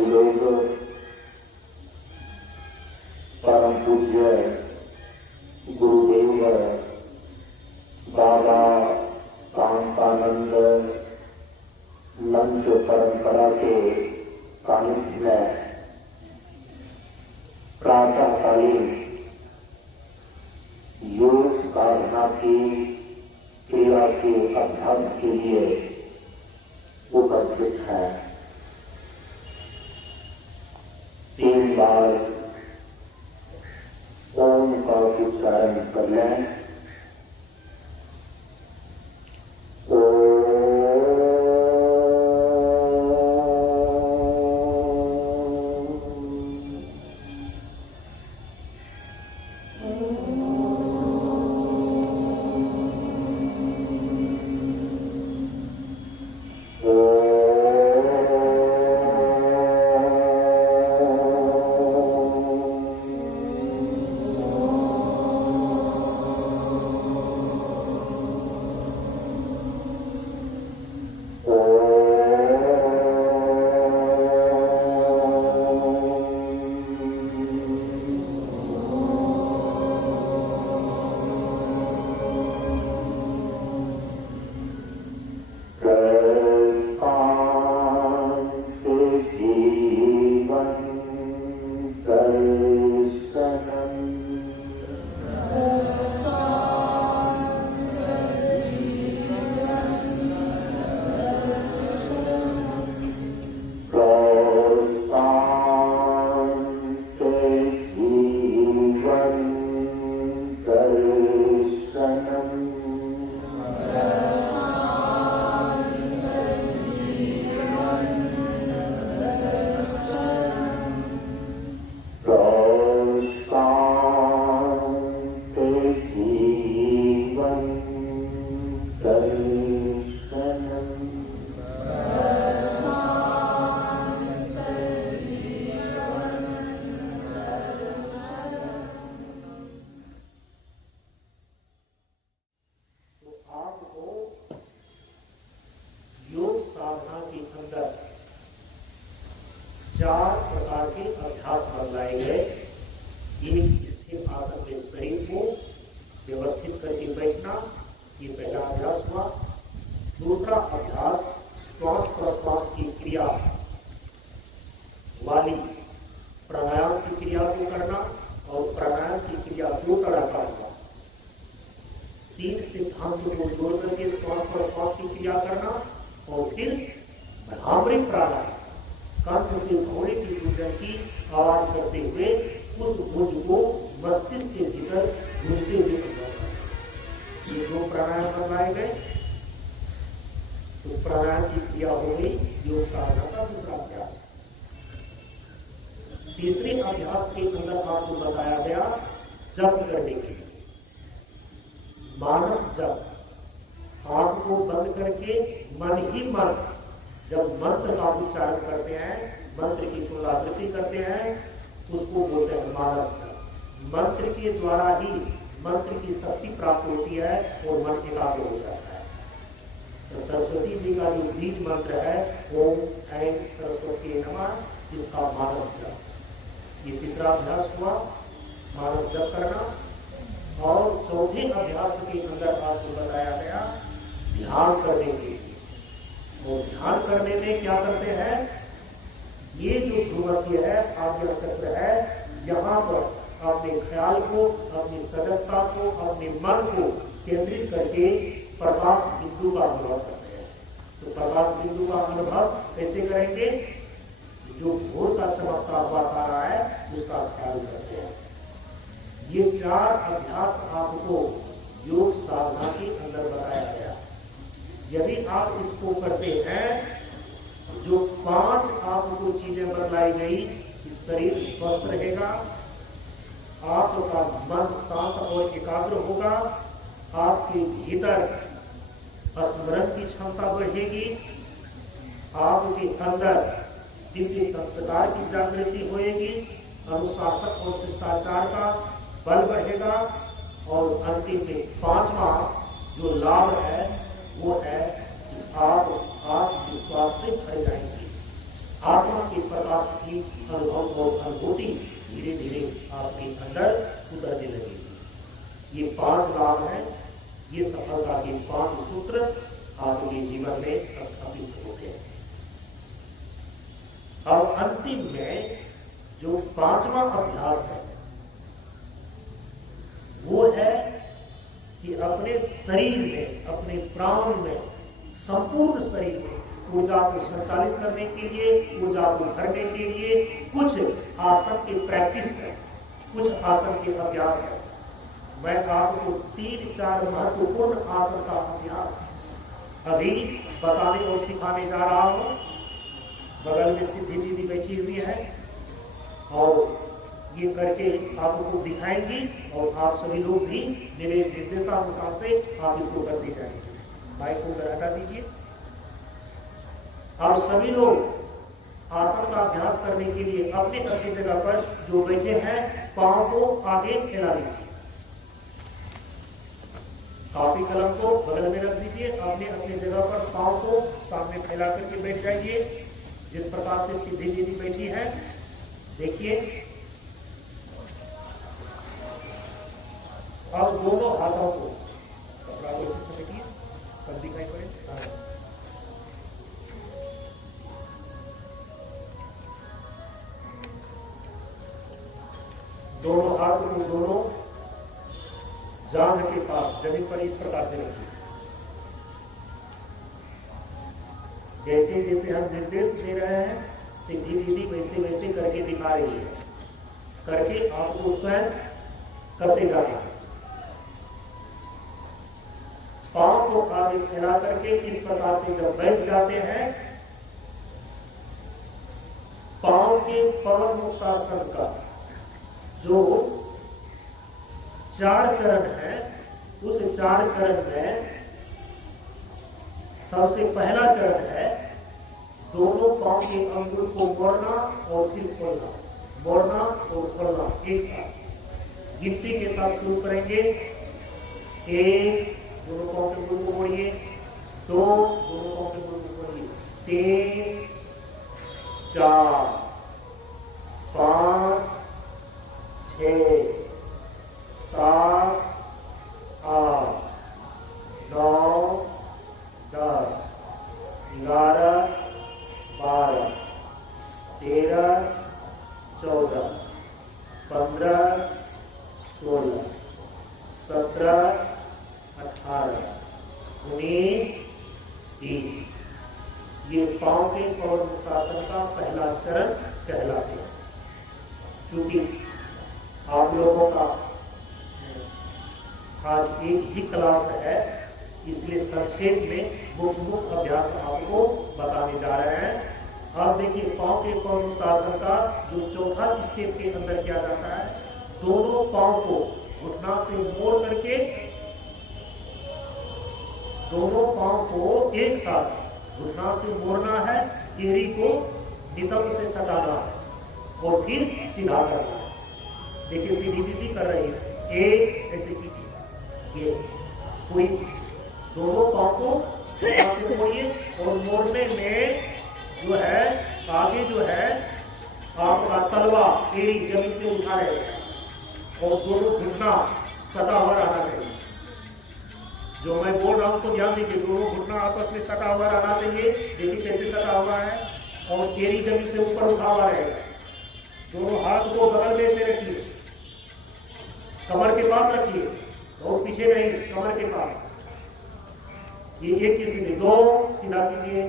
सभी लोग परम पूज्य गुरुदेव बाबा शांतानंद मंच परंपरा के सानिध्य में प्रातःकालीन योग साधना की क्रिया के अभ्यास के लिए उपस्थित है। 3 बार ओम का उच्चारण कर लें। चार प्रकार के अभ्यास बतलाए गए। एक स्थिर आसन में शरीर को व्यवस्थित करके बैठना, ये पहला अभ्यास हुआ। दूसरा अभ्यास श्वास प्रश्वास की क्रिया वाली प्राणायाम की क्रिया को करना, और प्राणायाम की क्रिया 2 तरह का हुआ। 3 सिद्धांतों को जोड़ करके श्वास प्रश्वास की क्रिया करना, और फिर भ्रामरी प्राणायाम कंठ से घोड़े की गुंजन की आवाज करते हुए उस गुंज को मस्तिष्क के भीतर गूंजते हुए करना। ये 2 प्राणायाम बताए गए। तो प्राणायाम की क्रिया हो गई योग साधना का दूसरा अभ्यास। तीसरे अभ्यास के अंदर आपको बताया गया जप करने के लिए मानस जप। आंख को बंद करके मन ही मन जब मंत्र का उच्चारण करते हैं, मंत्र की पुनरावृत्ति करते हैं, उसको बोलते हैं मानस जप। मंत्र के द्वारा ही मंत्र की शक्ति प्राप्त होती है और मन एकाग्र हो जाता है। तो सरस्वती जी का जो बीज मंत्र है ओम ऐं सरस्वती नमः, इसका मानस जप। ये तीसरा अभ्यास हुआ, मानस जप करना। और चौथे अभ्यास के अंदर आपको बताया गया ध्यान करने के लिए। और ध्यान करने में क्या करते हैं, ये जो भ्रूमध्य है, आज्ञा चक्र है, यहाँ पर अपने ख्याल को, अपनी सजगता को, अपने मन को केंद्रित करके प्रकाश बिंदु का अनुभव करते हैं। तो प्रकाश बिंदु का अनुभव कैसे करेंगे, जो भोर का चमकता हुआ तारा है उसका ख्याल करते हैं। ये 4 अभ्यास आपको योग साधना के अंदर बताया गया। यदि आप इसको करते हैं, जो 5 आपको चीजें बतलाई गई कि शरीर स्वस्थ रहेगा, आपका मन शांत और एकाग्र होगा, आपके भीतर स्मरण की क्षमता बढ़ेगी, आपके अंदर दिव्य संस्कार की जागृति होएगी, अनुशासन और शिष्टाचार का बल बढ़ेगा, और अंतिम में 5वां जो लाभ है वो है कि आप आत्मविश्वास से भर जाएंगे, आत्मा के प्रकाश स्थापित हो गए। और अंतिम में जो 5वां अभ्यास है वो है कि अपने शरीर में, अपने प्राण में, संपूर्ण शरीर में ऊर्जा को संचालित करने के लिए, ऊर्जा को भरने के लिए कुछ आसन की प्रैक्टिस है, कुछ आसन के अभ्यास है। मैं आपको 3-4 महत्वपूर्ण आसन का अभ्यास अभी बताने और सिखाने जा रहा हूं। बगल में सिद्धि दीदी बैठी हुई है और ये करके आपको दिखाएंगी और आप सभी लोग भी मेरे निर्देशानुसार से आप इसको करते जाएंगे। माइक को हटा दीजिए। आप सभी लोग आसन का अभ्यास करने के लिए अपने अपनी जगह पर जो बैठे हैं पांव को आगे फैला लीजिए, कॉपी कलम को बगल में रख दीजिए, अपने अपनी जगह पर पांव को सामने फैला करके बैठ जाइए जिस प्रकार से सिद्धि दीदी बैठी है। देखिए, अब दोनों हाथों को कपड़ा को इसी समेटिए, सब दिखाई पड़े। दोनों हाथों को दोनों जांघ के पास जमीन पर इस प्रकार से रखिए। जैसे जैसे हम निर्देश दे रहे हैं सिद्धि दीदी वैसे वैसे करके दिखा रही है, करके आपको स्वयं करते जाना है। पांव को आगे फैला करके इस प्रकार से जब बैठ जाते हैं, पांव के पवन मुक्तासन का जो 4 चरण है, उस 4 चरण में सबसे पहला चरण है दोनों पांव के अंगुल को मोड़ना और फिर खोलना, मोड़ना और खोलना एक साथ। गिनती के साथ शुरू करेंगे। 1, दोनों पांव के अंगुल को मोड़िए। 2, दोनों पांव के अंगुल को मोड़िए। 3, 4, 5, 6, 7, 8, 9, 10, 11, 12, 13, 14, 15, 16, 17, 18, 19, 20। ये पांव के पवन मुक्तासन का पहला चरण कहलाते हैं। क्योंकि आप लोगों का आज एक ही क्लास है, इसलिए संक्षेप में मुख्य अभ्यास आपको बताने जा रहे हैं। अब देखिए, पांव के पवन मुक्तासन का जो चौथा स्टेप के अंदर किया जाता है, दोनों पांव को घुटना से मोड़ करके दोनों पांव को एक साथ घुटना से मोड़ना है, एड़ी को नितंब से सटाना है और फिर सीधा करना है। देखिए, सीधी दीदी कर रही है। एक ऐसे कीजिए, ये पूरी दोनों पांव को मोड़िए और मोड़ने में जो है आगे जो है आपका तलवा एड़ी जमीन से उठा रहेगा और दोनों घुटना सटा हुआ रहना चाहिए। जो मैं बोल रहा हूं उसको ध्यान दीजिए, दोनों घुटना आपस में सटा हुआ रहना चाहिए। देखिए कैसे सटा हुआ है और एड़ी जमीन से ऊपर उठा हुआ रहेगा। दोनों हाथ को बगल में से रखिए, कमर के पास रखिए और पीछे नहीं, कमर के पास। ये एक की सीधी। 2, सीधा कीजिए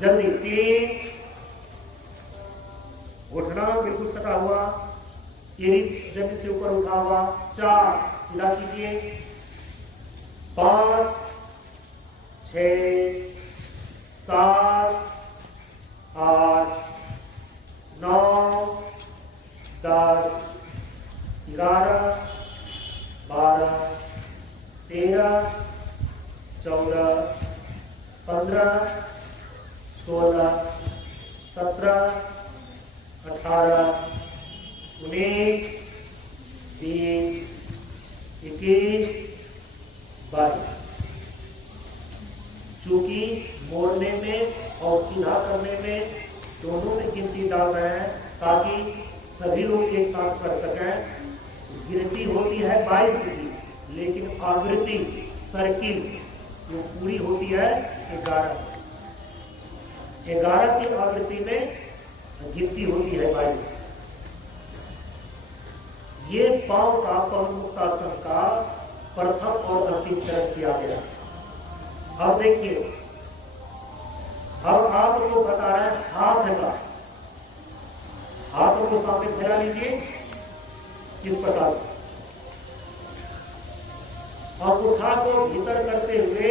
जल्दी। 3, घुटना बिल्कुल सटा हुआ, एड़ी जमीन से ऊपर उठा हुआ। 4, सीधा कीजिए। 5, 6, 7, 8, 9, 10, 11, 12, 13, 14, 15, 16, 17, 18, 19, 20, 21, 22। चूंकि मोड़ने में और सीधा करने में दोनों में गिनती डाल रहे हैं ताकि सभी लोग एक साथ कर सकें। गिनती होती है 22 की, लेकिन आवृत्ति सर्किल वो पूरी होती है 11। 11 की आवृत्ति में गिनती होती है 22। ये पांव का पवनमुक्तासन का प्रथम और अंतिम चरण किया गया। अब देखिए, अब आपको बता रहे हैं हाथ का। हाथों को सामने फैला लीजिए इस प्रकार से, और उठा को भीतर करते हुए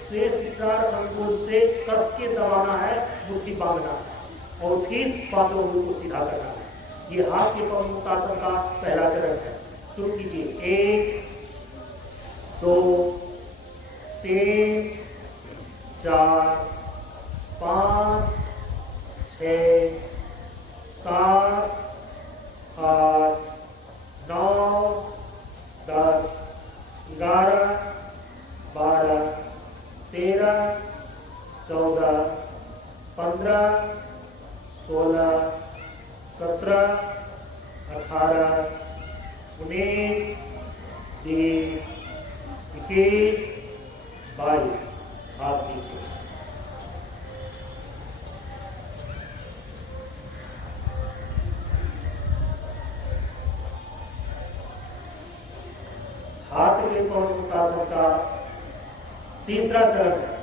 शेष 4 अंगुल से कस के दबाना है, मुट्ठी बांधना है और फिर 5 अंगुल को सीधा करना है। ये हाथ के पवनमुक्तासन का पहला चरण है। शुरू कीजिए। 1 2 3 4 5 6 7 8 9 10 11 12 13 14 15 16 17 18 19 20 21 22। हाथ नीचे। हाथ के पवनमुक्तासन का तीसरा चरण है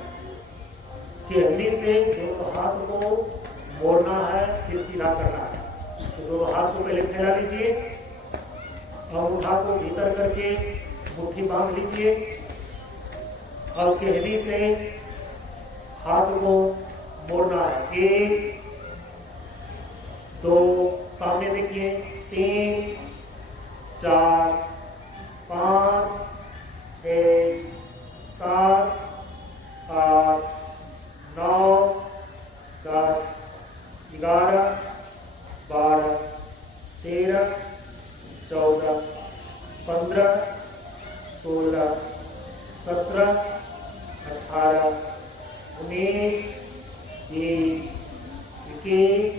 कि अग्नि से दोनों हाथ को मोड़ना है, फिर सीधा करना है। तो दोनों हाथ को पहले फैला लीजिए, अंगूठा को भीतर करके मुट्ठी बांध लीजिए और केहनी से हाथ को मोड़ना है। 1 2 सामने देखिए, 3 4 5 6 7 8 9 10 11 12 13 14 15 16 17 18 19 20 21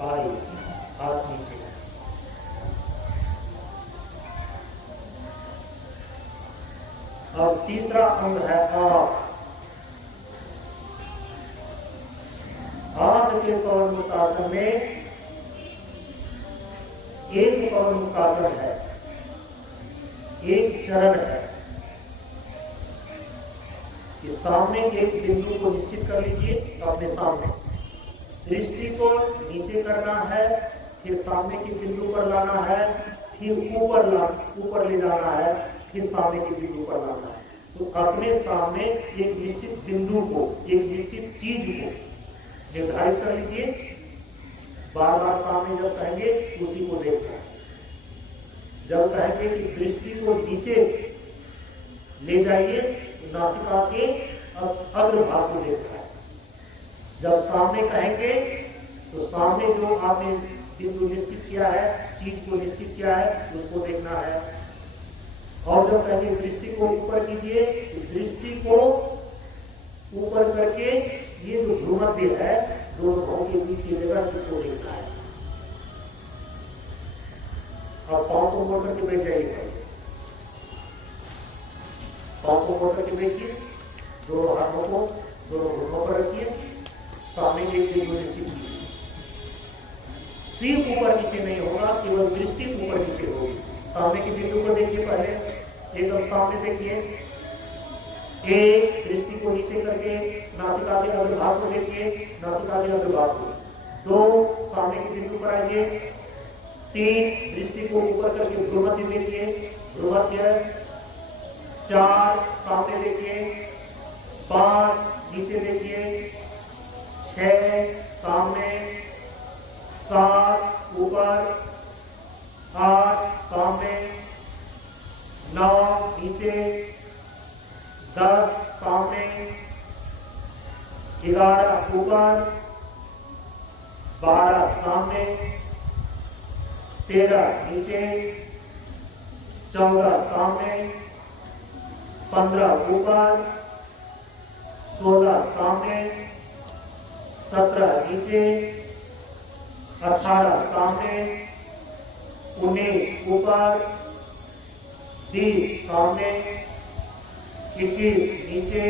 22। हाथ नीचे। अब तीसरा अंग है आंख। आंख के पवनमुक्तासन में एक पवनमुक्तासन है, एक चरण है कि सामने के एक बिंदु को निश्चित कर लीजिए अपने सामने, दृष्टि को नीचे करना है, फिर सामने के बिंदु पर लाना है, फिर ऊपर ले जाना है, फिर सामने के बिंदु पर लाना है। तो अपने सामने एक निश्चित बिंदु को, एक निश्चित चीज को निर्धारित कर लीजिए। बार बार सामने जब कहेंगे उसी को देखना है। जब कहेंगे कि दृष्टि को नीचे ले जाइए, तो नासिका के अग्रभाग को देखना है। जब सामने कहेंगे तो सामने जो आपने बिंदु निश्चित किया है, चीज को निश्चित किया है, उसको देखना है। और जब कहेंगे दृष्टि को ऊपर कीजिए, तो दृष्टि को ऊपर करके ये जो भ्रूमध्य है, दोनों भावों के बीच की जगह, इसको देखना है। अब पांव को मोड़ करके बैठ जाइए। पांव को मोड़ करके बैठिए, दोनों हाथों को दोनों घुटनों पर रखिए, सामने एक बिंदु निश्चित कीजिए। सिर ऊपर नीचे नहीं होगा, केवल दृष्टि ऊपर नीचे होगी। सामने के बिंदु को देखिए, पहले एकदम सामने देखिए। एक, दृष्टि को नीचे करके नासिका के अग्रभाग को देखिए, नासिका के अग्रभाग को। 2, सामने के बिंदु पर आइए। 3, दृष्टि को ऊपर करके भ्रूमध्य देखिए, भ्रूमध्य। 4, सामने देखिए। 5, नीचे देखिए। 6, सामने। 7, ऊपर। 8, सामने। 9, नीचे। 10, सामने। 11, ऊपर। 12, सामने। 13, नीचे। 14, सामने। 15, ऊपर। 16, सामने। 17, नीचे। 18, सामने। 19, ऊपर। 20, सामने। 21 नीचे,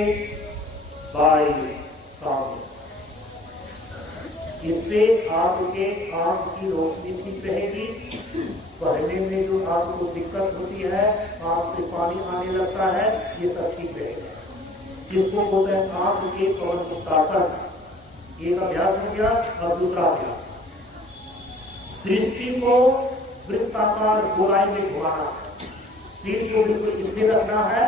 22 सामने। इससे आपके आंख की रोशनी ठीक रहेगी। पढ़ने में जो आपको दिक्कत होती है, आंख से पानी आने लगता है, ये सब ठीक रहेगा। इसको बोलते हैं आंख के पवन मुक्तासन। एक अभ्यास हो गया। और दूसरा अभ्यास, दृष्टि को वृत्ताकार गोलाई में घुमाना, सिर को बिल्कुल स्थिर रखना है।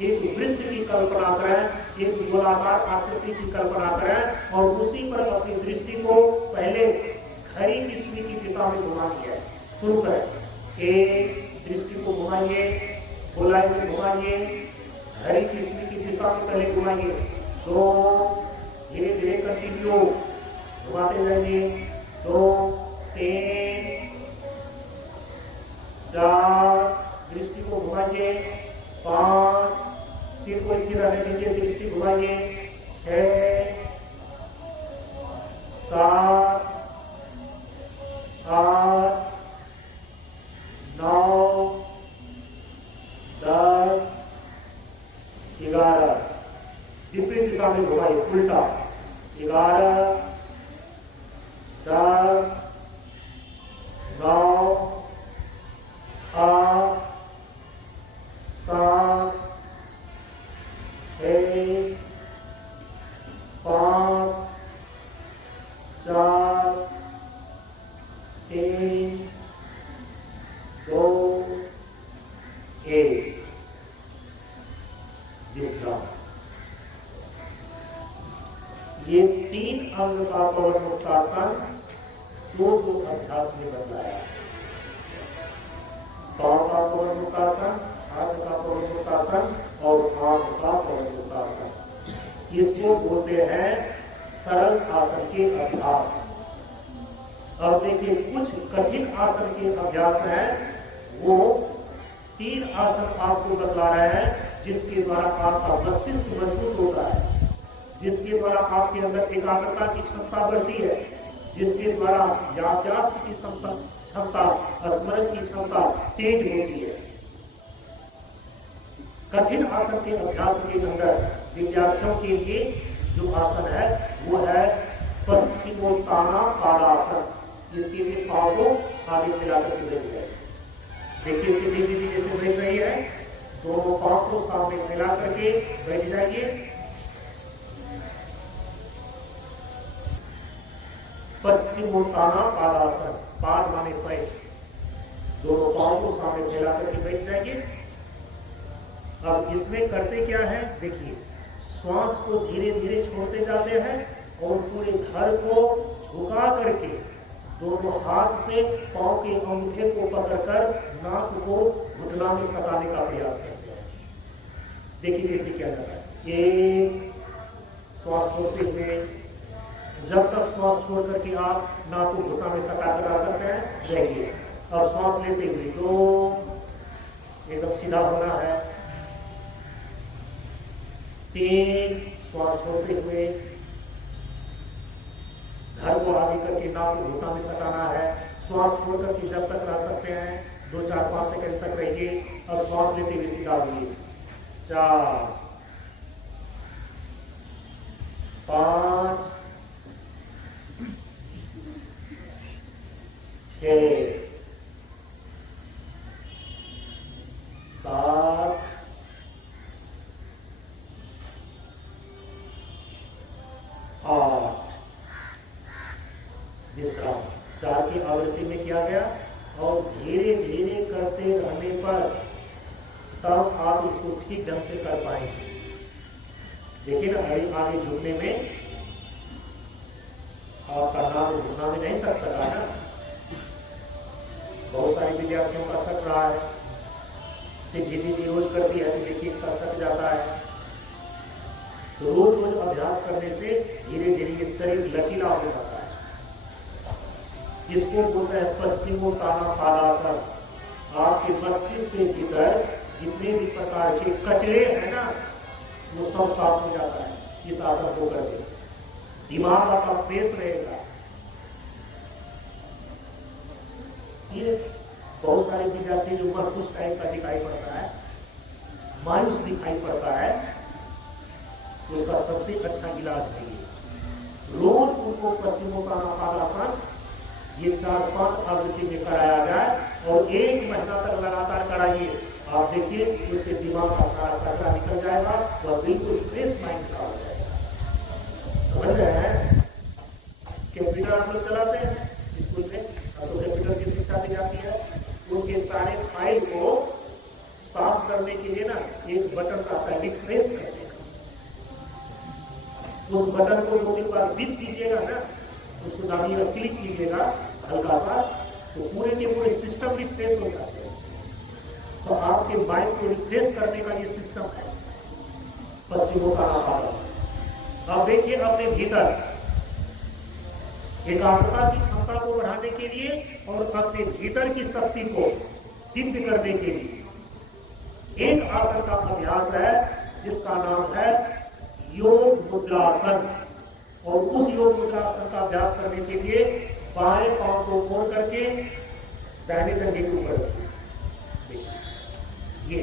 एक वृत्त की कल्पना करें, एक गोलाकार आकृति की कल्पना करें और उसी पर अपनी दृष्टि को पहले घड़ी की सुई की दिशा में घुमानी है। शुरू करें। एक, दृष्टि को घुमाइए, गोलाई में घुमाइए, घड़ी की सुई की दिशा में पहले घुमाइए। 2, धीरे धीरे कंटिन्यू घुमाते जाइए। 2, 3, 4, दृष्टि को घुमाइए। 5, सिर को स्थिर रहने दीजिए, दृष्टि घुमाइए। 6, 7, 8, 9, 10, 11, विपरीत दिशा में घुमाइए, उल्टा। 11, 10, 9, 8, 7, 6, 5, 4, 3, 2, 1। विश्राम। ये 3 अंग का पवन मुक्तासन 2 अभ्यास में बदलाया। पांव का पवन मुक्तासन, हाथ का पवन मुक्तासन और आंख का पवन मुक्तासन। इसको बोलते हैं सरल आसन के अभ्यास। अब देखिए, कुछ कठिन आसन के अभ्यास हैं, वो 3 आसन आपको बतला रहे हैं, जिसके द्वारा आपका मस्तिष्क मजबूत होता है, जिसके द्वारा आपके अंदर एकाग्रता की क्षमता बढ़ती है, जिसके द्वारा याददाश्त की क्षमता, स्मरण की क्षमता तेज होती है। कठिन आसन के अभ्यास के अंदर विद्यार्थियों के लिए जो आसन है वो है पश्चिमोत्ताना पादासन। इसके लिए पांव को आगे मिलाकर के बैठ जाए। देखिए, सीधी सीधी जैसे बैठ रही है, दोनों पांव को सामने मिला करके बैठ जाइए। पश्चिमोत्ताना पादासन, पाद माने पैर, दोनों पांव को सामने मिला करके बैठ जाइए। अब इसमें करते क्या है, देखिए, श्वास को धीरे धीरे छोड़ते जाते हैं और पूरे घर को झुका करके दोनों हाथ से पांव के अंगूठे को पकड़कर नाक को घुटना में सटाने का प्रयास करते हैं। देखिए कैसे क्या जाता है। एक, श्वास छोड़ते हुए, जब तक श्वास छोड़ करके आप नाक को घुटना में सटा कर आ सकते हैं, रहिए। अब श्वास लेते हुए 2, एकदम सीधा होना है। 3, श्वास छोड़ते हुए घर को आगे करके नाक को घुटना में सटाना है। श्वास छोड़ करके जब तक रह सकते हैं 2, 4, 5 सेकंड तक रहिए। अब श्वास लेते हुए सीधा होइए। 4, 5, 6, 7, 8। विश्राम। 4 की आवृत्ति में किया गया और धीरे धीरे करते रहने पर तब आप इसको ठीक ढंग से कर पाएंगे। देखिए ना, आगे झुकने में आपका नाम झुकना में नहीं कर सका ना। बहुत सारे विद्यार्थियों का सक रहा है, सीधी सीधी रोज करती है तो देखिए इसका सक जाता है। तो रोज रोज अभ्यास करने से धीरे धीरे शरीर लचीला हो जाता है। इसको बोलते हैं पश्चिमोत्ताना पादासन। आपके मस्तिष्क के भीतर जितने भी प्रकार के कचरे हैं ना, वो सब साफ हो जाता है इस आसन को करके। दिमाग आपका फ्रेश रहेगा। ये बहुत सारे विद्यार्थी जो मनकुश टाइप का दिखाई पड़ता है, मायूस दिखाई पड़ता है, उसका सबसे अच्छा इलाज है ये। रोज उनको पश्चिमोत्तानापादासन ये 4-5 आवृत्ति में कराया जाए और 1 महीना तक लगातार कराइए। आप देखिए उसके दिमाग का सारा कचरा निकल जाएगा, वह बिल्कुल फ्रेश माइंड का हो जाएगा। समझ रहे हैं? कंप्यूटर आप लोग चलाते हैं स्कूल में, अब तो कंप्यूटर की शिक्षा दी जाती है। उनके सारे फाइल को साफ करने के लिए ना एक बटन आता है, रिफ्रेश करने का। उस बटन को 2-3 बार बीप कीजिएगा ना, उसको दाबिएगा, क्लिक कीजिएगा हल्का सा, तो पूरे के पूरे सिस्टम रिफ्रेश हो जाते हैं। तो आपके माइंड को रिफ्रेश करने का ये सिस्टम है पश्चिमोत्तानापादासन। अब देखिए अपने भीतर एकाग्रता की क्षमता को बढ़ाने के लिए और अपने भीतर की शक्ति को दिव्य करने के लिए एक आसन का अभ्यास है जिसका नाम है योग मुद्रासन। और उस योग मुद्रासन का अभ्यास करने के लिए बाएं पांव को मोड़ करके दाहिने जंघे के ऊपर रखिए। ये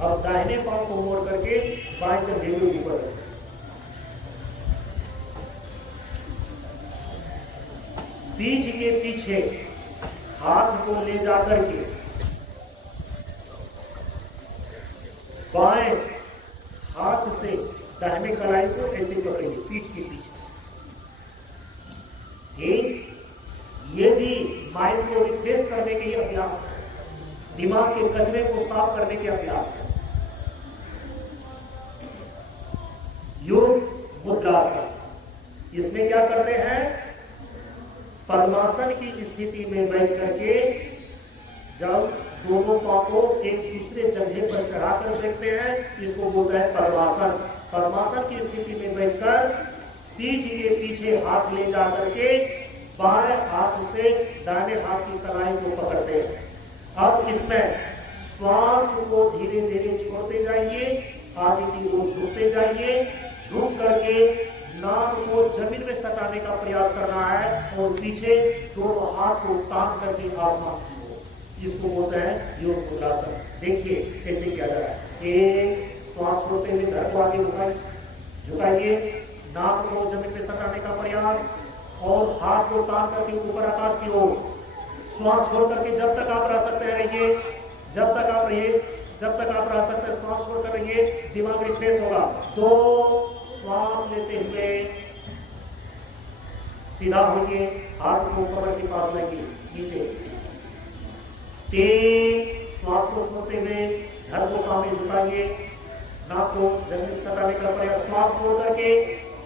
अब दाहिने पांव को मोड़ करके बाएं जंघे के ऊपर रखिए। पीठ के पीछे हाथ को ले जाकर के बाएं हाथ से दाहिने कलाई को ऐसे पकड़िए पीठ के पीछे। ठीक, ये भी माइंड को रिफ्रेश करने के लिए अभ्यास है, दिमाग के कचरे को साफ करने के अभ्यास है। योग मुद्रासन, इसमें क्या करते हैं, पद्मासन की स्थिति में बैठ करके जब दोनों पांव को एक दूसरे जंघे पर चढ़ाकर देखते हैं, इसको बोलते हैं पद्मासन। पद्मासन की स्थिति में बैठकर पीठ के पीछे हाथ ले जा करके बाएं हाथ से दाहिने हाथ की कलाई को पकड़ते हैं। अब इसमें श्वास को धीरे धीरे छोड़ते जाइए, आगे की ओर झुकते जाइए, झुक करके नाक को जमीन में सटाने का प्रयास करना है और पीछे दोनों हाथ को तान करके आसमान की ओर, इसको बोलते हैं योग मुद्रासन। देखिए कैसे किया जा रहा है। एक श्वास छोड़ते हुए धड़ को आगे झुकाइए, नाक को जमीन में सटाने का प्रयास और हाथ को तान करके ऊपर आकाश की ओर। श्वास छोड़ करके जब तक आप रह सकते हैं रहिए, जब तक आप रहिए, जब तक आप रह सकते हैं श्वास छोड़कर रहिए, दिमाग रिफ्रेश होगा। 2 श्वास लेते हुए सीधा होइए, हाथ को कमर के पास रखिए नीचे। 3 श्वास को छोड़ते हुए धड़ को सामने झुकाइए, नाक को जमीन सटाने का प्रयास। श्वास छोड़ करके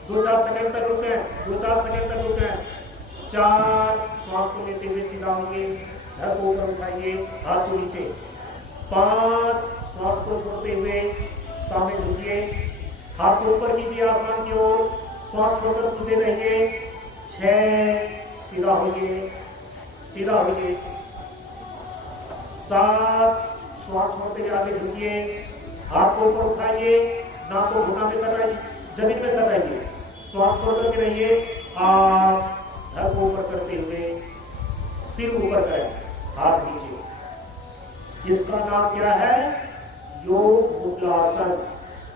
2-4 सेकंड तक रुकें, 2-4 सेकंड तक रुकें। 4 श्वास को लेते हुए सीधा होइए, धड़ को ऊपर उठाइए, हाथ को नीचे। 5 श्वास को छोड़ते हुए सामने झुकिए, हाथ को ऊपर कीजिए आसमान की ओर, श्वास छोड़कर कूदे रहिए। 6 सीधा होइए, सीधा होइए। 7 श्वास छोड़ते हुए आगे झुकिए, हाथ को ऊपर उठाइए, नाक को घुटना में सटाइए, जमीन में सटाइए, श्वास छोड़ करके रहिए। 8 धड़ को ऊपर करते हुए सिर ऊपर करें, हाथ नीचे। इसका नाम क्या है, योग मुद्रासन।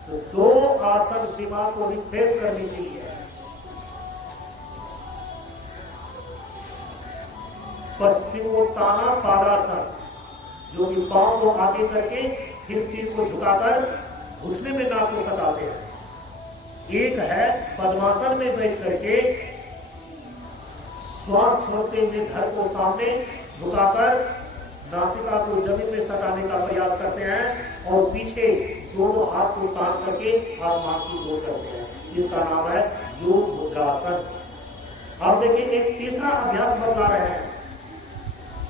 तो 2 आसन दिमाग को रिफ्रेश करने के लिए है। पश्चिमोत्तानापादासन, जो कि पांव को आगे करके फिर सिर को झुकाकर घुटने में नाक को सटाते हैं। एक है पद्मासन में बैठ करके श्वास छोड़ते हुए धड़ को सामने झुकाकर नासिका को जमीन में सटाने का प्रयास करते हैं और पीछे दोनों हाथ को तान करके आसमान की ओर करते हैं। इसका नाम है योग मुद्रासन। अब देखिए एक तीसरा अभ्यास बतला रहे हैं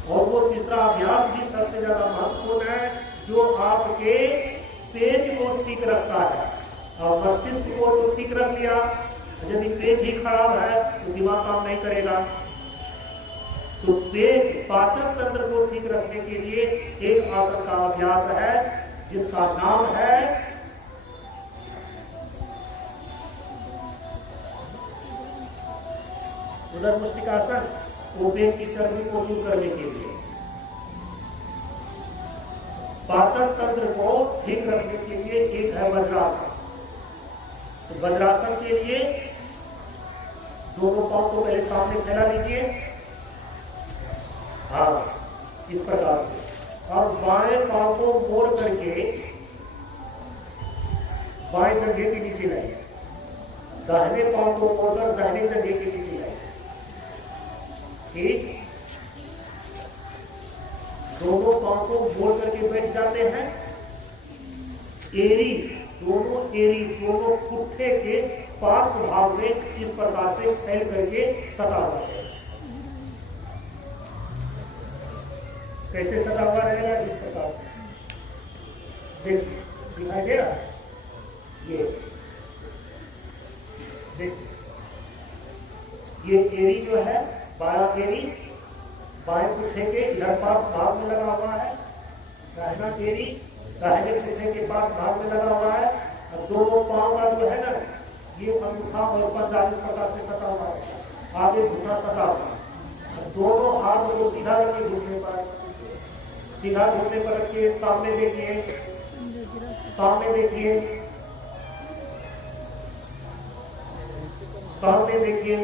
और वो तीसरा अभ्यास भी सबसे ज्यादा महत्वपूर्ण है, जो आपके पेट को ठीक रखता है। और मस्तिष्क को तो ठीक रख लिया, यदि पेट ही खराब है तो दिमाग काम नहीं करेगा। तो पेट पाचन तंत्र को ठीक रखने के लिए एक आसन का अभ्यास है जिसका नाम है उदर मुष्टिकासन। वो पेट की चर्बी को दूर करने के लिए पाचन तंत्र को ठीक रखने के लिए एक है वज्रासन। तो वज्रासन के लिए दोनों पांव को पहले सामने फैला लीजिए, हाँ इस प्रकार से, और बाएं पांव को मोड़ करके बाएं जंघे के नीचे लाइए, दाहिने पांव को मोड़कर दाहिने जंघे के नीचे लाइए। ठीक, दोनों पांव को मोड़ करके बैठ जाते हैं। एरी, दोनों पुट्ठे के पार्श्व भाग में इस प्रकार से फैल करके सटा हुआ है। कैसे सटा हुआ रहेगा? इस प्रकार से देखिए, दिखाई दे रहा है? ये देखिए, ये एरी जो है, बायां एरी बाएं पुट्ठे के इधर पार्श्व भाग में लगा हुआ है, दाहिना एरी दाहिने पुट्ठे के पास भाग में लगा हुआ है, और दोनों पांव का जो है ना, ये अंगूठा और पंजा इस प्रकार से सटा हुआ है, आगे घुटना सटा हुआ है। दोनों हाथ को सीधा रखिए, घुटने पर, सीधा घुटने पर रखिए, सामने देखिए, सामने देखिए, सामने देखिए,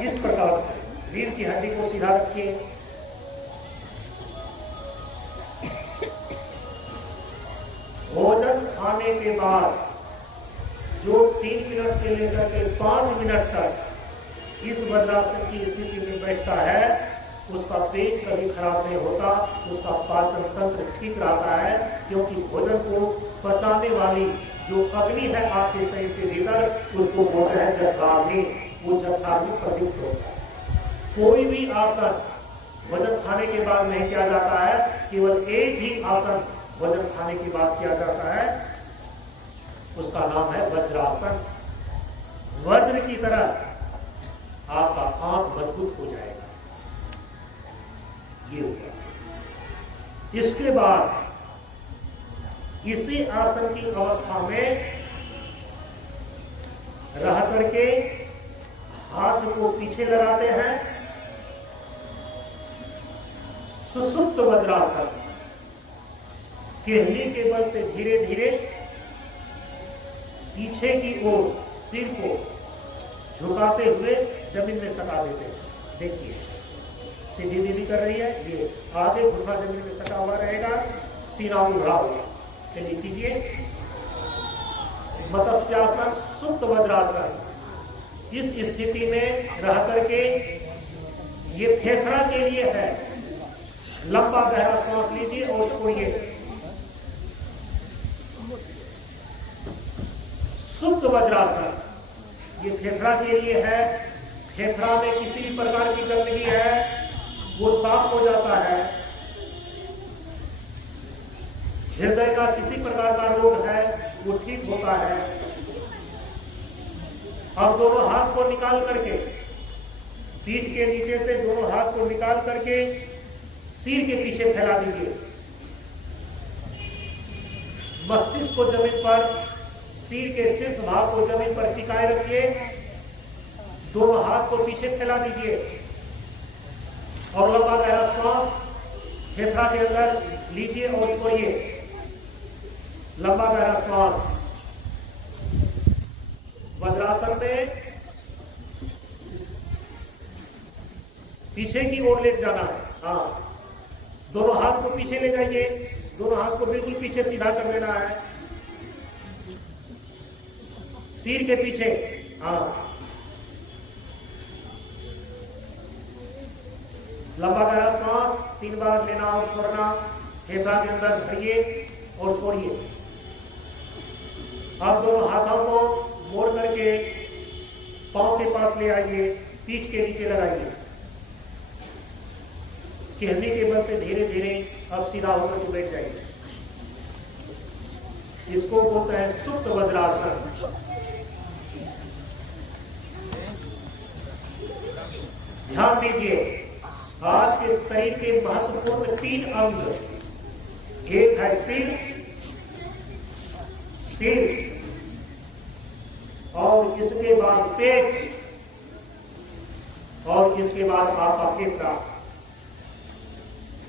इस प्रकार से रीढ़ की हड्डी को सीधा रखिए। भोजन खाने के बाद जो 3 मिनट से लेकर के 5 मिनट तक इस वज्रासन की स्थिति में बैठता है, उसका पेट कभी खराब नहीं होता, उसका पाचन तंत्र ठीक रहता है, क्योंकि भोजन को पचाने वाली जो अग्नि है आपके शरीर के भीतर, उसको बोलते हैं जठराग्नि। वो जठराग्नि प्रदीप्त होता है। कोई भी आसन भोजन खाने के बाद नहीं किया जाता है, केवल एक ही आसन भोजन खाने के बाद किया जाता है, उसका नाम है वज्रासन। वज्र की तरह आपका आंख मजबूत हो जाएगा। ये होगा। इसके बाद इसी आसन की अवस्था में रह करके हाथ को पीछे लगाते हैं, सुषुप्त वज्रासन। केहनी के बल से धीरे धीरे पीछे की ओर सिर को झुकाते हुए जमीन में सटा देते हैं। देखिए, सीधी दीदी कर रही है, ये आगे घुटना जमीन में सटा हुआ रहेगा, सीना उभरा हुआ। चलिए कीजिए, मत्स्यासन, सुप्त वज्रासन। इस स्थिति में रह करके, ये फेफड़ा के लिए है, लंबा गहरा सांस लीजिए और छोड़िए। सुप्त वज्रासन, ये फेफड़ा के लिए है। फेफड़ा में किसी भी प्रकार की गंदगी है, वो साफ हो जाता है। हृदय का किसी प्रकार का रोग है, वो ठीक होता है। अब दोनों हाथ को निकाल करके, पीठ के नीचे से दोनों हाथ को निकाल करके सिर के पीछे फैला दीजिए। मस्तिष्क को जमीन पर, सिर के शीर्ष भाग को जमीन पर टिकाए रखिए। दोनों हाथ को पीछे फैला दीजिए और लंबा गहरा श्वास फेफड़ा के अंदर लीजिए और छोड़िए। लंबा गहरा श्वास। वज्रासन में पीछे की ओर ले जाना है। हाँ, दोनों हाथ को पीछे ले जाइए, दोनों हाथ को बिल्कुल पीछे सीधा कर देना है, सिर के पीछे। हाँ, लंबा गहरा श्वास 3 बार लेना और छोड़ना। फेफड़ा के अंदर भरिए और छोड़िए। अब दोनों हाथों को मोड़ करके पांव के पास ले आइए, पीठ के नीचे लगाइए। कहने के बल से धीरे धीरे अब सीधा होकर के बैठ जाइए। इसको बोलते हैं सुप्त वज्रासन। ध्यान दीजिए, आपके शरीर के महत्वपूर्ण 3 अंग, एक है सिर और इसके बाद पेट और इसके बाद आपका फेफड़ा।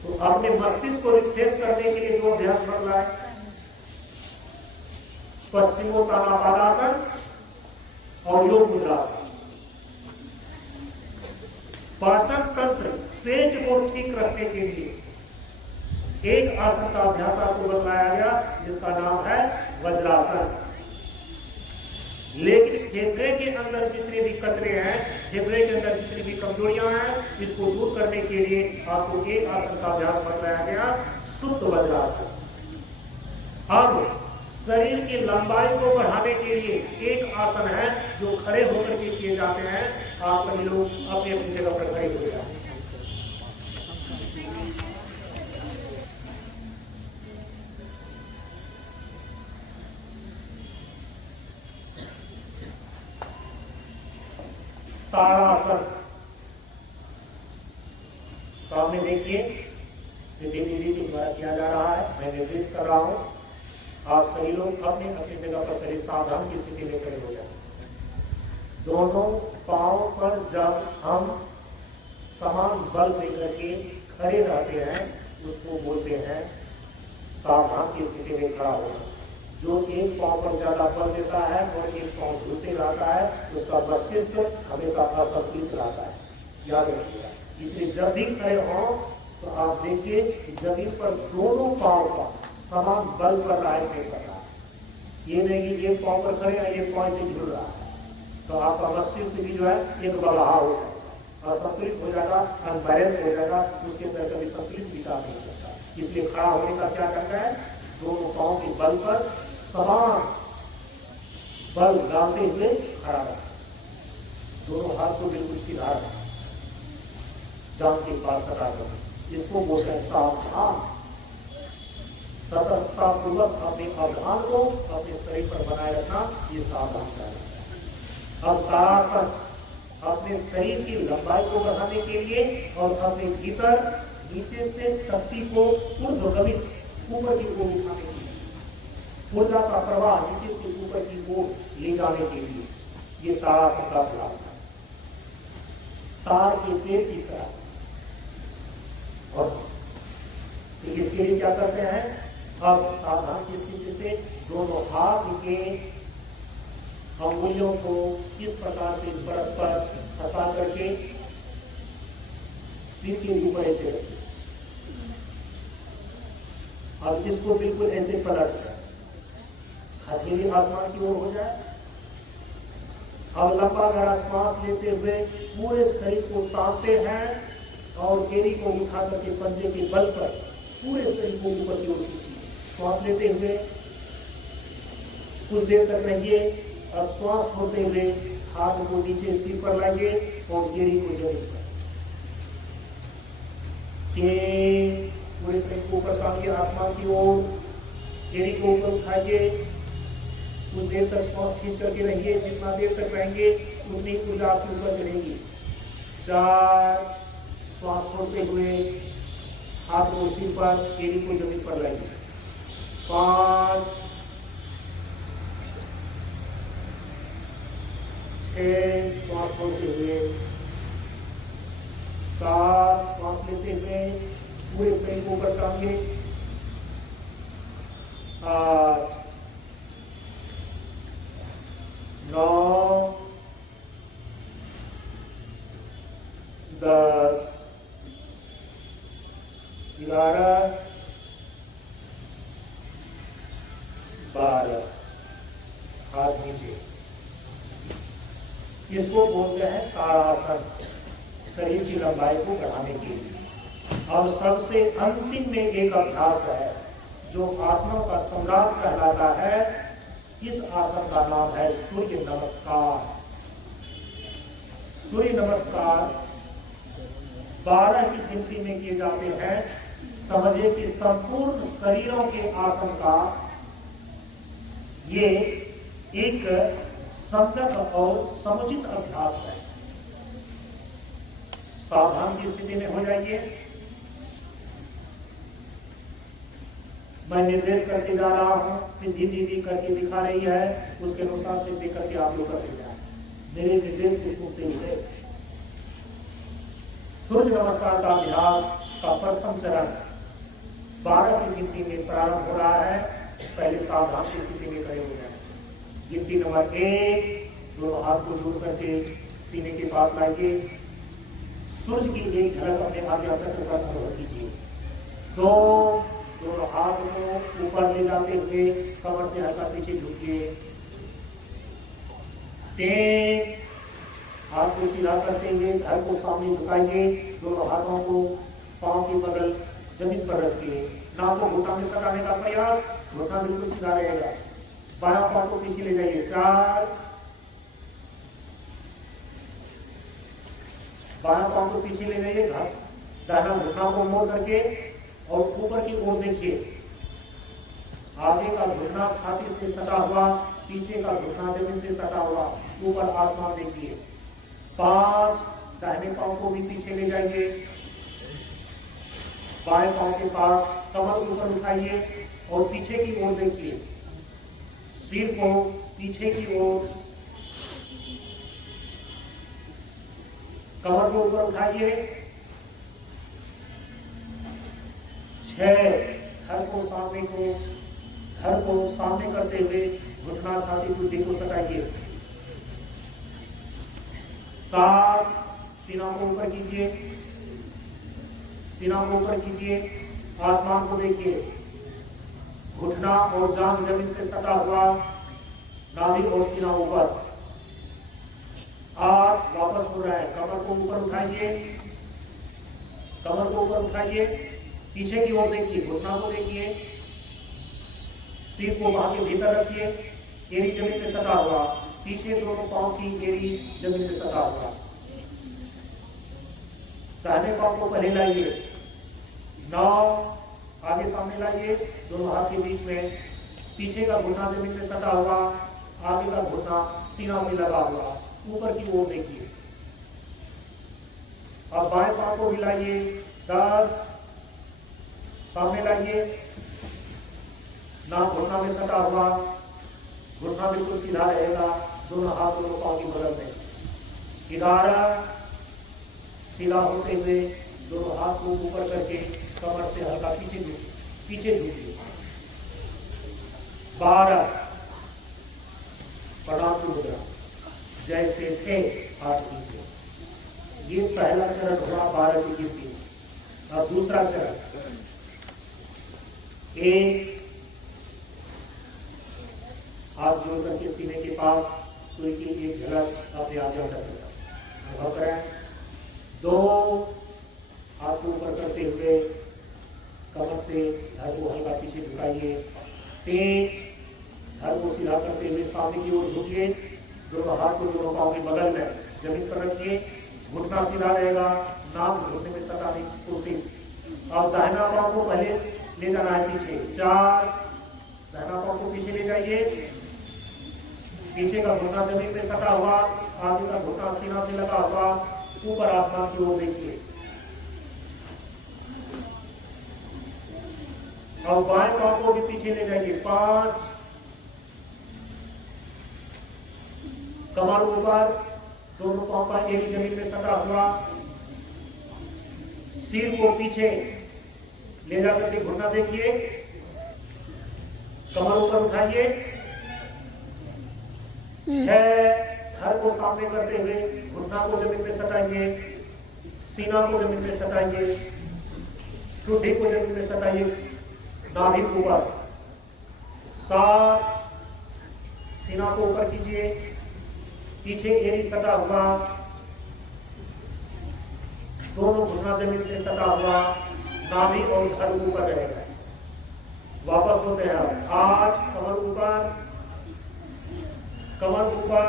तो अपने मस्तिष्क को रिफ्रेश करने के लिए जो अभ्यास कर रहा है, पश्चिमोत्तानापादासन और योग मुद्रासन। पाचन तंत्र पेट को ठीक रखने के लिए एक आसन का अभ्यास आपको बताया गया जिसका नाम है वज्रासन। लेकिन फेफड़े के अंदर जितने भी कचरे हैं, फेफड़े के अंदर जितनी भी कमजोरियां हैं, इसको दूर करने के लिए आपको एक आसन का अभ्यास बताया गया, शुद्ध वज्रासन। अब शरीर की लंबाई को बढ़ाने के लिए एक आसन है जो खड़े होकर के किए जाते हैं। आप सभी लोग अपनी अपनी जगह पर खड़े हो जाए। ताड़ासन। सामने देखिए, सीधी दीदी के द्वारा किया जा रहा है, मैं निर्देश कर रहा हूं। आप सभी लोग अपनी अपनी जगह पर खड़े सावधान की स्थिति में खड़े हो जाए। दोनों पांव पर जब हम समान बल देकर के खड़े रहते हैं उसको बोलते हैं सावधान की स्थिति में खड़ा होना। जो एक पांव पर ज्यादा बल देता है और एक पांव झूलते रहता है उसका मस्तिष्क हमेशा असंतुलित रहता है, याद रखिएगा। इसलिए जब भी खड़े हों तो आप देखिए जमीन पर दोनों पांव का समान बल पर राय नहीं कर रहा है। ये नहीं कि एक पांव पर खड़े हैं एक पांव से झूल रहा है, तो आपका मस्तिष्क भी जो है एक बलहा हो जाएगा, असंतुलित हो जाएगा, अनबैलेंस हो जाएगा, उसके अंदर कभी संतुलित विचार नहीं करता। इसलिए खड़ा होने का क्या करना है, दोनों पांव के बल पर समान बल डालते हुए खड़ा रहा, दोनों हाथ को बिल्कुल सीधा रखा, जांघ के पास सटा कर। इसको बोलते हैं सावधान। सतर्कता पूर्वक अपने अवधान को अपने शरीर पर बनाए रखना, ये सावधान करना। अब ताड़ासन अपने शरीर की लंबाई को बढ़ाने के लिए और अपने भीतर नीचे से शक्ति को ऊर्ध्वगमित ऊपर की ओर उठाने के लिए, ऊर्जा का प्रवाह नीचे से ऊपर की ओर ले जाने के लिए ये ताड़ासन का अभ्यास है। तार के पेड़ की तरह। और इसके लिए क्या करते हैं, अब सावधान की स्थिति से दोनों हाथ के अंगुलियों को इस प्रकार से परस्पर फंसा करके सिर के ऊपर ऐसे रखिए। अब इसको बिल्कुल ऐसे पलट कर हथेली आसमान की ओर हो जाए। अब लंबा गहरा श्वास लेते हुए पूरे शरीर को तानते हैं और केरी को उठा करके पंजे के बल पर पूरे शरीर को ऊपर की ओर खींचिए। श्वास लेते हुए कुछ देर तक रहिए और श्वास छोड़ते हुए हाथ को नीचे सिर पर लाइए और केरी को जमीन पर। पूरे शरीर को ऊपर तानिए आसमान की ओर, केरी को ऊपर उठाइए, कुछ देर तक श्वास खींच करके रहिए। जितना देर तक रहेंगे उतनी ऊर्जा आपके ऊपर चढ़ेगी। 4, श्वास छोड़ते हुए हाथ को सिर पर, केरी को जमीन पर लाइए। 5, 6, श्वास छोड़ते हुए 7, श्वास लेते हुए पूरे शरीर को ऊपर टांगे। 8, 9, 10, 11, 12, हाथ नीचे। इसको बोलते हैं ताड़ासन, शरीर की लंबाई को बढ़ाने के लिए। और सबसे अंतिम में एक अभ्यास है जो आसनों का सम्राट कहलाता है। इस आसन का नाम है सूर्य नमस्कार। सूर्य नमस्कार 12 की गिनती में किए जाते हैं। समझिए कि संपूर्ण शरीरों के आसन का ये एक संगत और समुचित अभ्यास है। सावधान की स्थिति में हो जाइए। मैं निर्देश करके जा रहा हूं, सिद्धि दीदी करके दिखा रही है, उसके अनुसार सिद्धि करके आप लोग करते जाए। मेरे निर्देश के सुनते हुए सूर्य नमस्कार का अभ्यास का प्रथम चरण 12 की गिनती में प्रारंभ हो रहा है। पहले सावधान की स्थिति में खड़े हो जाए। गिनती नंबर 1, दोनों हाथ को जोड़ करके सीने के पास लाइए। सूर्य की एक झलक अपने आज्ञा चक्र पर अनुभव कीजिए। 2, दोनों हाथ को ऊपर ले जाते हुए कमर से हल्का पीछे झुकिए। 3, हाथ को सीधा करते हुए घर को सामने झुकाइए। दोनों हाथों को पांव के बगल जमीन पर रखिए। नाक को घुटना में सटाने का प्रयास, घुटना बिल्कुल सीधा रहेगा। बायां पांव को पीछे ले जाइए। 4, बायां पांव को पीछे ले जाइए। दाहिना घुटना को मोड़ करके और ऊपर की ओर देखिए। आगे का घुटना छाती से सटा हुआ, पीछे का घुटना जमीन से सटा हुआ, ऊपर आसमान देखिए। 5, दाहिने पांव को भी पीछे ले जाइए। बाएं पांव के पास कमर ऊपर उठाइए और पीछे की ओर देखिए। सिर को पीछे की ओर, कमर को ऊपर उठाइए। 6, घर को सामने करते हुए घुटना छाती पीठी को सटाइए। 7, सीना को ऊपर कीजिए। सीना को ऊपर कीजिए, आसमान को देखिए। घुटना और जांघ जमीन से सटा हुआ, नाभि और सीना ऊपर। 8, वापस हो रहा है। कमर को ऊपर उठाइए। कमर को ऊपर उठाइए, पीछे की ओर देखिए। घुटना को देखिए। सिर को वहां के भीतर रखिए। एड़ी जमीन में सटा हुआ, पीछे दोनों पांव की एड़ी जमीन में सटा हुआ। दाहिने पांव को पहले लाइए। 9, आगे सामने लाइए। दोनों हाथ के बीच में, पीछे का घुटना जमीन में सटा हुआ, आगे का घुटना सीना से लगा हुआ, ऊपर की ओर देखिए। अब बाएं पांव को हिलाइए। 10, सामने लाइए। नाक घुटना में सटा हुआ, घुटना बिल्कुल सीधा रहेगा। दोनों हाथ दोनों पांव की बगल में। 11, सीधा होते हुए दोनों हाथ को ऊपर करके कमर से हल्का पीछे झुकिए। 12, प्रणाम की मुद्रा, जैसे थे हाथ कीजिए। ये पहला चरण हुआ 12 की गिनती। अब दूसरा चरण। 1, हाथ जोड़ करके सीने के पास सूर्य की एक झलक अपने आज्ञा चक्र अनुभव करें। 2, हाथ को ऊपर करते हुए कमर से धड़ को हल्का पीछे झुकाइए। 3, धड़ को सीधा करते हुए सामने की ओर झुकिए। दोनों हाथ को दोनों पांव के बगल में जमीन पर रखिए। घुटना सीधा रहेगा, नाक घुटने में सटाने की कोशिश। और दाहिना पांव को पहले ले जाना है पीछे। 4, दाहिना पांव को पीछे ले जाइए। पीछे का घुटना जमीन में सटा हुआ, आगे का घुटना सीना से लगा हुआ, ऊपर आसमान की ओर देखिए। और बाएं पांव को भी पीछे ले जाइए। 5, कमर ऊपर, दोनों पांव का एड़ी जमीन में सटा हुआ, सिर को पीछे ले जाकर के घुटना देखिए। कमर ऊपर उठाइए। 6, धड़ को सामने करते हुए घुटना को जमीन में सटाइए। सीना को जमीन में सटाइए। ठुड्डी को जमीन में सटाइए, नाभि ऊपर। 7, सीना को ऊपर कीजिए। पीछे एड़ी सटा हुआ, दोनों घुटना जमीन से सटा हुआ, नाभि और धड़ ऊपर रहेगा। वापस होते हैं। 8, कमर ऊपर, कमर ऊपर,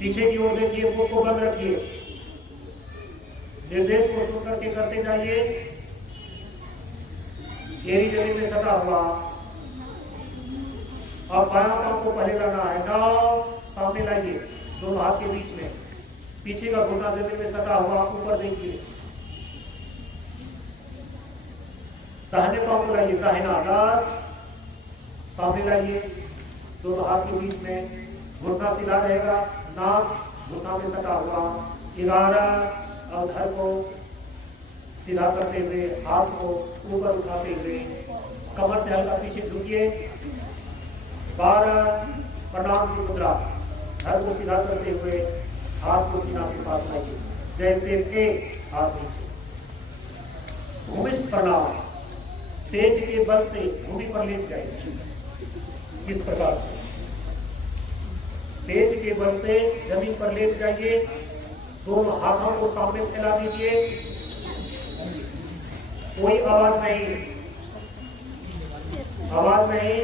पीछे की ओर देखिए। मुंह को बंद रखिए। निर्देश को सुन करके करते जाइए। एड़ी जमीन में सटा हुआ। अब बायां पांव को पहले लाना है। 9, सामने लाइए। दोनों हाथ के बीच में, पीछे का घुटना जमीन में सटा हुआ, ऊपर देखिए। दाहिने पांव को लाइए। दाहिना। 10, सामने लाइए। दोनों हाथ के बीच में, घुटना सीधा रहेगा, नाक घुटना में सटा हुआ। 11, और धड़ को सीधा करते हुए हाथ को ऊपर उठाते हुए कमर से हल्का पीछे झुकिए। 12 प्रणाम की मुद्रा। घर को सीधा करते हुए हाथ को सीना के पास लाइए, जैसे एक हाथ नीचे। भूमिष्ठ प्रणाम। पेट के बल से भूमि पर लेट जाइए। किस प्रकार से? पेट के बल से जमीन पर लेट जाइए। दोनों हाथों को सामने फैला दीजिए। कोई आवाज नहीं, आवाज नहीं।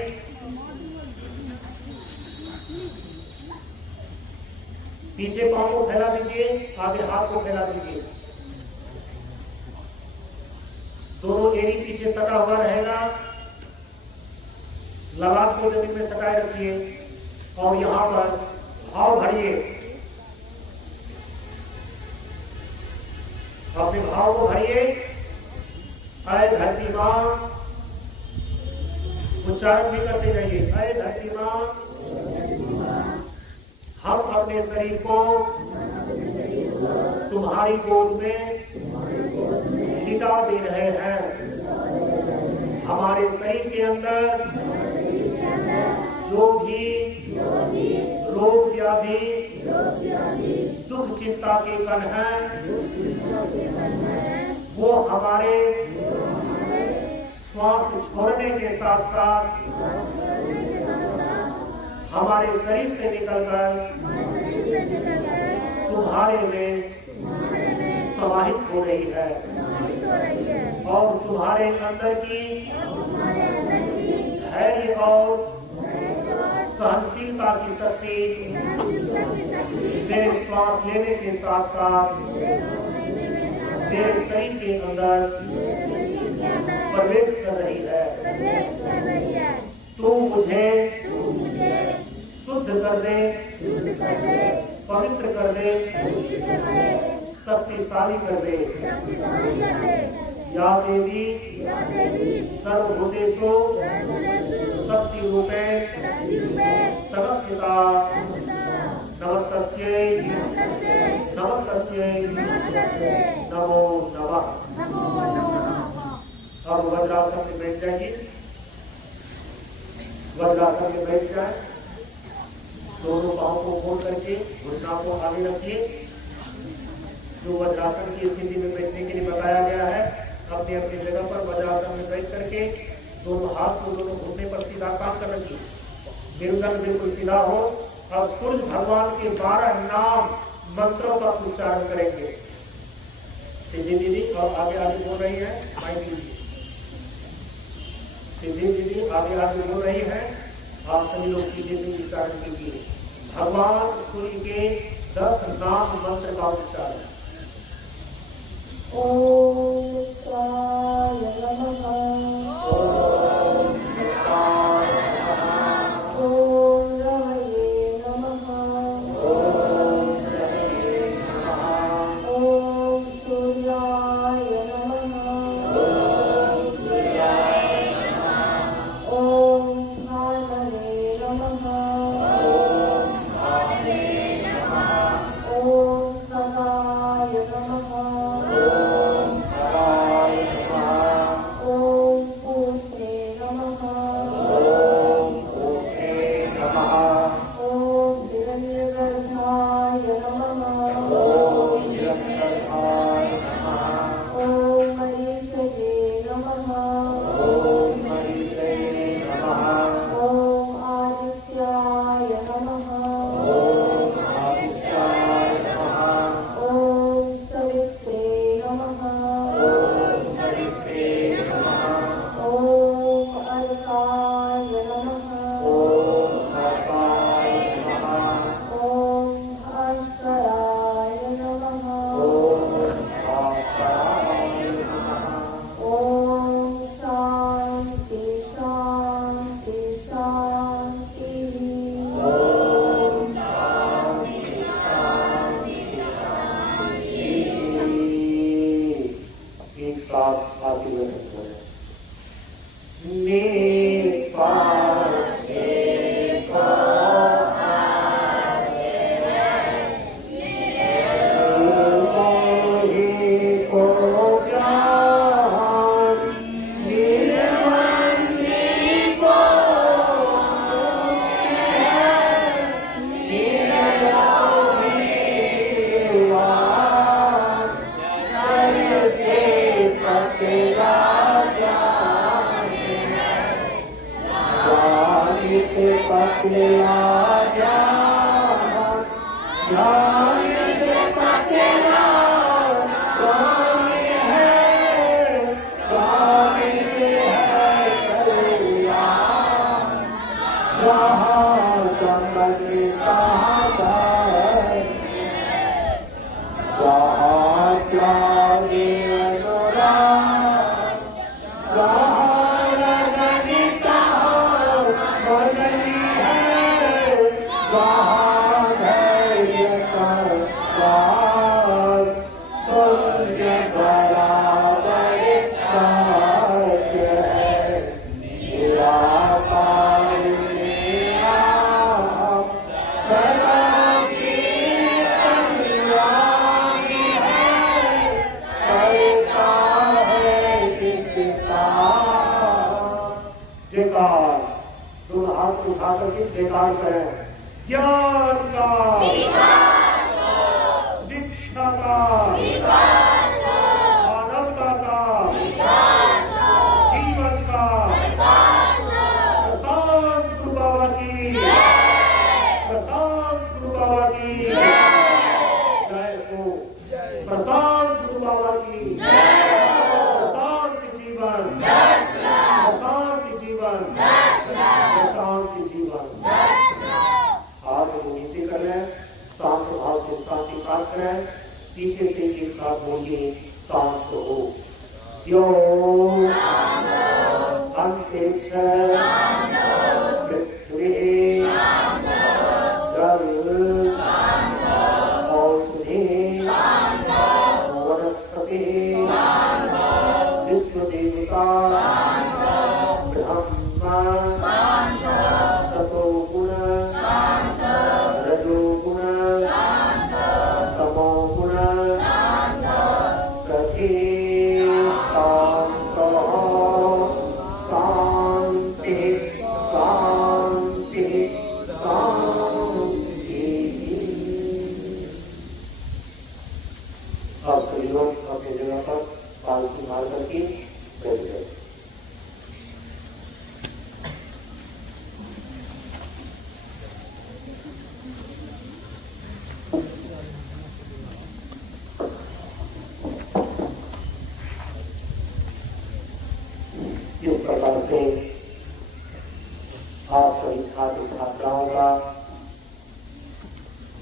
पीछे पांव को फैला दीजिए, आगे हाथ को फैला दीजिए। दोनों एड़ी पीछे सटा हुआ रहेगा। लगाम को जमीन में सटाए रखिए और यहां पर भाव भरिए। अपने भाव को भरिए। अय धरती मां, उच्चारण भी करते जाइए। अय धरती मां, हम अपने शरीर को तुम्हारी गोद में लिटा दे रहे हैं। हमारे शरीर के अंदर जो भी रोग व्याधि दुख चिंता के कण हैं, वो हमारे श्वास छोड़ने के साथ साथ हमारे शरीर से निकलकर तुम्हारे में समाहित हो रही है और तुम्हारे अंदर की धैर्य और सहनशीलता की शक्ति मेरे श्वास लेने के साथ साथ मेरे शरीर के अंदर प्रवेश कर रही है। तू मुझे शुद्ध कर दे, पवित्र कर दे, शक्तिशाली कर दे। या देवी सर्वभूतेषु शक्ति रूपेण संस्थिता। नमस्तस्यै नमस्तस्यै नमो नमः। अब वज्रासन में बैठ जाइए। वज्रासन में बैठ जाए। दोनों पांव को खोल करके घुटना को आगे रखिए। जो वज्रासन की स्थिति में बैठने के लिए बताया गया है, अपनी अपनी जगह पर वज्रासन में बैठ करके दोनों हाथ को दोनों घुटने पर सीधा काम कर रखिए। मेरुदंड बिल्कुल सीधा हो। अब सूर्य भगवान के 12 नाम मंत्रों का उच्चारण करेंगे। सिद्धि दीदी और आगे आगे बोल रही है। माइक लीजिए। सिद्धि दीदी आगे आगे बोल रही है। आप सभी लोग सीधे से उच्चारण कीजिए। भगवान सूर्य के 10 नाम मंत्र का उच्चारण। ओम शिवाय नमः। ओम शिवाय नमः। ओम रमये नमः। ओम रमये नमः। ओम सूर्याय नमः। ओम सूर्याय नमः। ओम भानवे नमः। ओम भानवे नमः। ओम सहाय नमः। ओम सहाय तेरा ध्यान ध्यान से पतेला कौन है कौन से है कल्याण जहाँ कमल कहाँ पर जहाँ त्यागे अनुराग जहाँ रजनी कहाँ मगनी है जहाँ धैर्य का साथ सूर्य बराबर साथ है निराकार मेरा सदा जयकार दोनों हाथ उठा करके जयकार करें। ज्ञान का शिक्षा का मानवता का जीवन का प्रशांत गुरु बाबा की प्रशांत गुरु बाबा की जय हो प्रशांत गुरु बाबा की प्रशांत जीवन प्रशांत जीवन प्रशांत जीवन हाथ को नीचे कर लें शांत भाव के साथ विकास करें पीछे से एक साथ बोलिए शांत हो यो अंतरिक्ष पृथ्वी जल औषधि वनस्पति विश्व देवता सतो गुण रजो गुण तमो गुण सखी शांत शांति शांति शांति। अब सभी लोग अपनी जगह पर पालकी मार करके बैठ गए। इस प्रकार से आप सभी छात्र छात्राओं का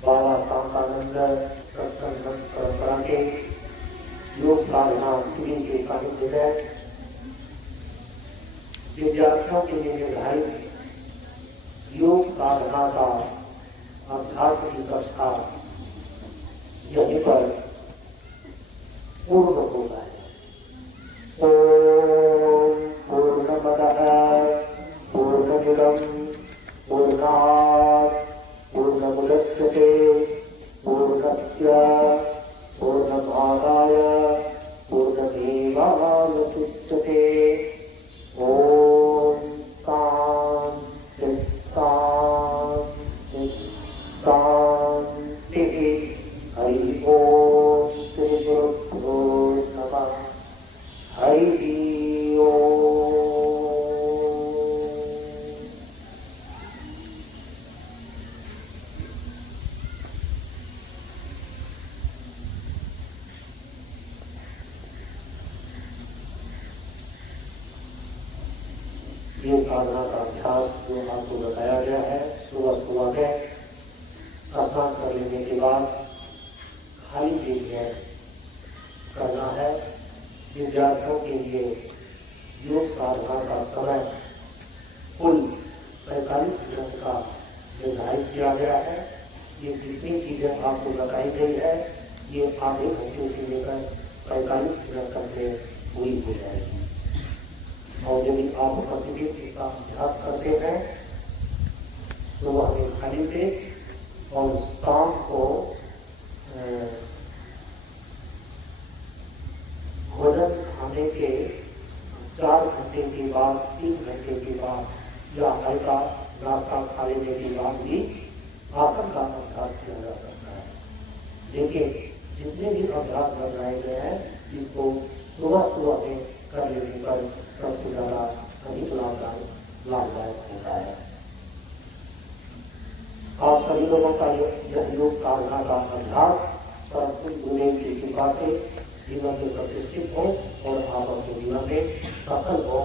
बाबा शांतानंद सत्संग परंपरा के योग साधना शिविर के सानिध्य में विद्यार्थियों के लिए निर्धारित योग साधना का अभ्यास की कक्षा यहीं पर पूर्ण होता है। पूर्णमदः पूर्णमिदं पूर्णात् पूर्णमुदच्यते पूर्णस्य पूर्णमादाय पूर्णमेवावशिष्यते। ॐ शान्ति शान्ति शान्तिः। हरि ओम श्री गुरुभ्यो नमः। हरि ये साधना का अभ्यास जो आपको बताया गया है सुबह सुबह में स्नान कर लेने के बाद खाली पेट में करना है। विद्यार्थियों के लिए योग साधना का समय कुल 45 मिनट का निर्धारित किया गया है। ये जितनी चीजें आपको बताई गई है ये आधे घंटे से लेकर 45 मिनट तक में पूरी हो जाएगी। और यदि आप प्रतिदिन इसका अभ्यास करते हैं सुबह में खाली पेट और शाम को भोजन खाने के 4 घंटे के बाद 3 घंटे के बाद या हल्का नाश्ता खा लेने के बाद भी आसन का अभ्यास किया जा सकता है। लेकिन जितने भी अभ्यास बनाए गए हैं इसको सुबह सुबह में कर लेने पर सबसे ज्यादा अधिक लाभदायक होता है। आप सभी लोगों का यह योग साधना का अभ्यास परम गुरुदेव की कृपा से जीवन में प्रतिष्ठित हो और आप अपने जीवन में सफल हो।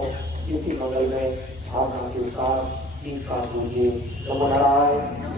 इसी मंगल में भावना के साथ एक साथ बोलिए नमो नारायण।